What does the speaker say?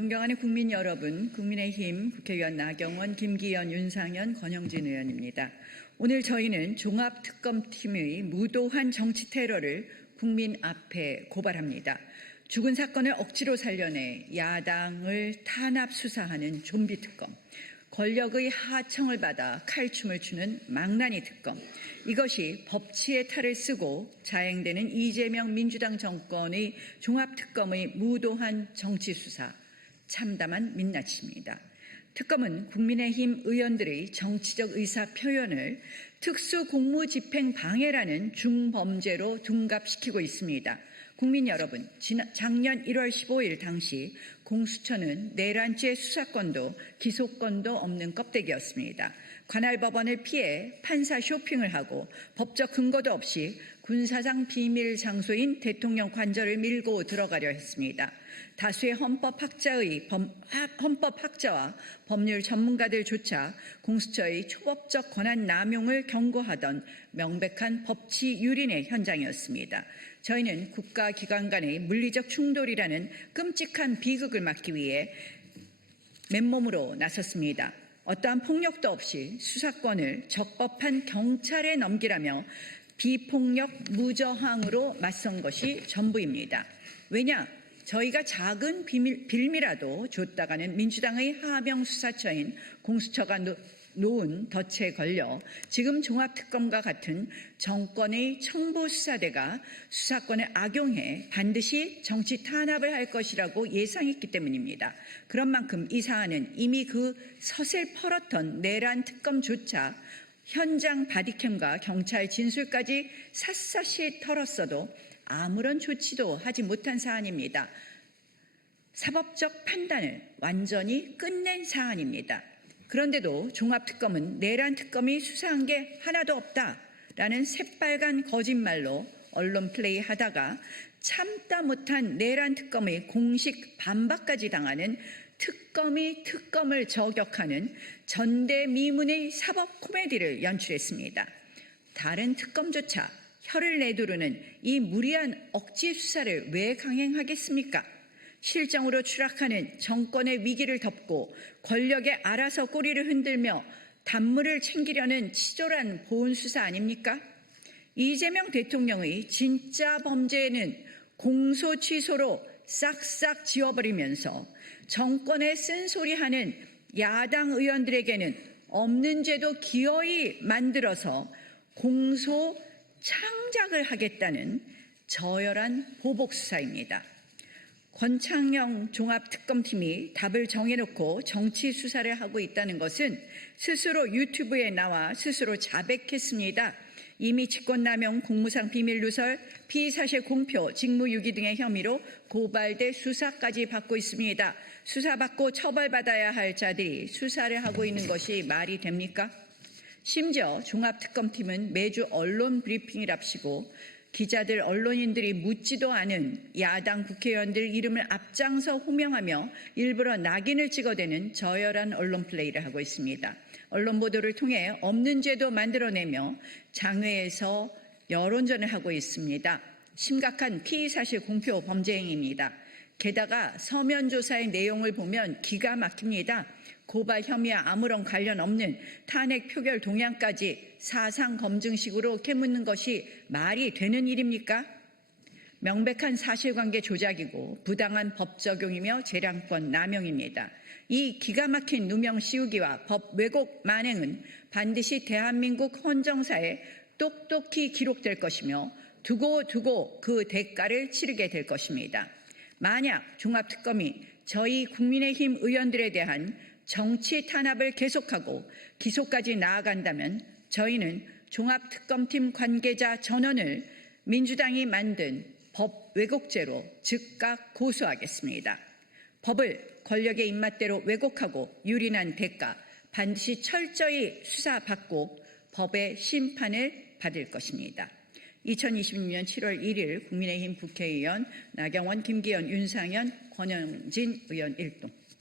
존경하는 국민 여러분, 국민의힘 국회의원 나경원, 김기현, 윤상현, 권영진 의원입니다. 오늘 저희는 종합특검팀의 무도한 정치 테러를 국민 앞에 고발합니다. 죽은 사건을 억지로 살려내 야당을 탄압 수사하는 좀비 특검, 권력의 하청을 받아 칼춤을 추는 망나니 특검, 이것이 법치의 탈을 쓰고 자행되는 이재명 민주당 정권의 종합특검의 무도한 정치수사, 참담한 민낯입니다. 특검은 국민의힘 의원들의 정치적 의사 표현을 특수공무집행 방해라는 중범죄로 둔갑시키고 있습니다. 국민 여러분, 작년 1월 15일 당시 공수처는 내란죄 수사권도 기소권도 없는 껍데기였습니다. 관할 법원을 피해 판사 쇼핑을 하고 법적 근거도 없이 군사상 비밀 장소인 대통령 관저를 밀고 들어가려 했습니다. 다수의 헌법학자와 법률 전문가들조차 공수처의 초법적 권한 남용을 경고하던 명백한 법치 유린의 현장이었습니다. 저희는 국가기관 간의 물리적 충돌이라는 끔찍한 비극을 막기 위해 맨몸으로 나섰습니다. 어떠한 폭력도 없이 수사권을 적법한 경찰에 넘기라며 비폭력 무저항으로 맞선 것이 전부입니다. 왜냐? 저희가 작은 빌미라도 줬다가는 민주당의 하명 수사처인 공수처가 놓은 덫에 걸려 지금 종합특검과 같은 정권의 첨부수사대가 수사권을 악용해 반드시 정치 탄압을 할 것이라고 예상했기 때문입니다. 그런 만큼 이 사안은 이미 그 서슬 펄었던 내란 특검조차 현장 바디캠과 경찰 진술까지 샅샅이 털었어도 아무런 조치도 하지 못한 사안입니다. 사법적 판단을 완전히 끝낸 사안입니다. 그런데도 종합특검은 내란 특검이 수사한 게 하나도 없다라는 새빨간 거짓말로 언론 플레이하다가 참다 못한 내란 특검의 공식 반박까지 당하는 특검이 특검을 저격하는 전대미문의 사법 코미디를 연출했습니다. 다른 특검조차 혀를 내두르는 이 무리한 억지 수사를 왜 강행하겠습니까? 실정으로 추락하는 정권의 위기를 덮고 권력에 알아서 꼬리를 흔들며 단물을 챙기려는 치졸한 보훈수사 아닙니까? 이재명 대통령의 진짜 범죄는 공소 취소로 싹싹 지워버리면서 정권에 쓴소리하는 야당 의원들에게는 없는 죄도 기어이 만들어서 공소 창작을 하겠다는 저열한 보복수사입니다. 권창영 종합특검팀이 답을 정해놓고 정치 수사를 하고 있다는 것은 스스로 유튜브에 나와 스스로 자백했습니다. 이미 직권남용, 공무상 비밀누설, 피의사실 공표, 직무유기 등의 혐의로 고발돼 수사까지 받고 있습니다. 수사받고 처벌받아야 할 자들이 수사를 하고 있는 것이 말이 됩니까? 심지어 종합특검팀은 매주 언론 브리핑이랍시고 기자들, 언론인들이 묻지도 않은 야당 국회의원들 이름을 앞장서 호명하며 일부러 낙인을 찍어대는 저열한 언론 플레이를 하고 있습니다. 언론 보도를 통해 없는 죄도 만들어내며 장외에서 여론전을 하고 있습니다. 심각한 피의사실 공표 범죄 행위입니다. 게다가 서면 조사의 내용을 보면 기가 막힙니다. 고발 혐의와 아무런 관련 없는 탄핵 표결 동향까지 사상 검증식으로 캐묻는 것이 말이 되는 일입니까? 명백한 사실관계 조작이고 부당한 법 적용이며 재량권 남용입니다. 이 기가 막힌 누명 씌우기와 법 왜곡 만행은 반드시 대한민국 헌정사에 똑똑히 기록될 것이며 두고 그 대가를 치르게 될 것입니다. 만약 종합특검이 저희 국민의힘 의원들에 대한 정치 탄압을 계속하고 기소까지 나아간다면 저희는 종합특검팀 관계자 전원을 민주당이 만든 법 왜곡죄로 즉각 고소하겠습니다. 법을 권력의 입맛대로 왜곡하고 유린한 대가 반드시 철저히 수사받고 법의 심판을 받을 것입니다. 2026년 7월 1일 국민의힘 국회의원 나경원, 김기현, 윤상현, 권영진 의원 일동.